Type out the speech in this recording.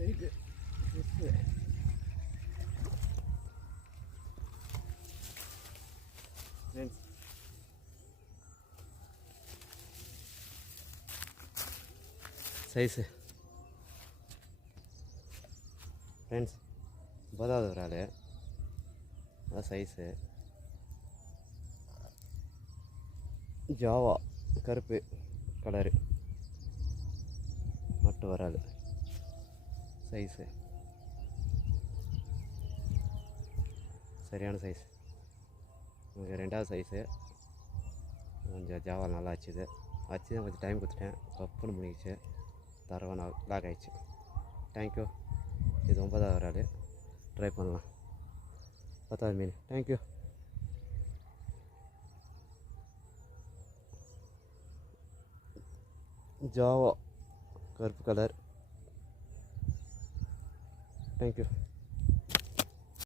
Side friends size friends 9வது இறால் அதான் சைஸு. ஜாவா கருப்பு கலரு மட்டும் வராது சைஸு சரியான சைஸ். உங்களுக்கு 2வது சைஸு கொஞ்சம் ஜாவா நல்லா ஆச்சுது. வச்சு கொஞ்சம் டைம் கொடுத்துட்டேன், கப்புன்னு முடிஞ்சிச்சு, தரவா லாக் ஆகிடுச்சு. தேங்க்யூ. இது 9வது இறால், ட்ரை பண்ணலாம். 10வது மீன். தேங்க்யூ. ஜாவா கருப்பு கலர். தேங்க்யூ.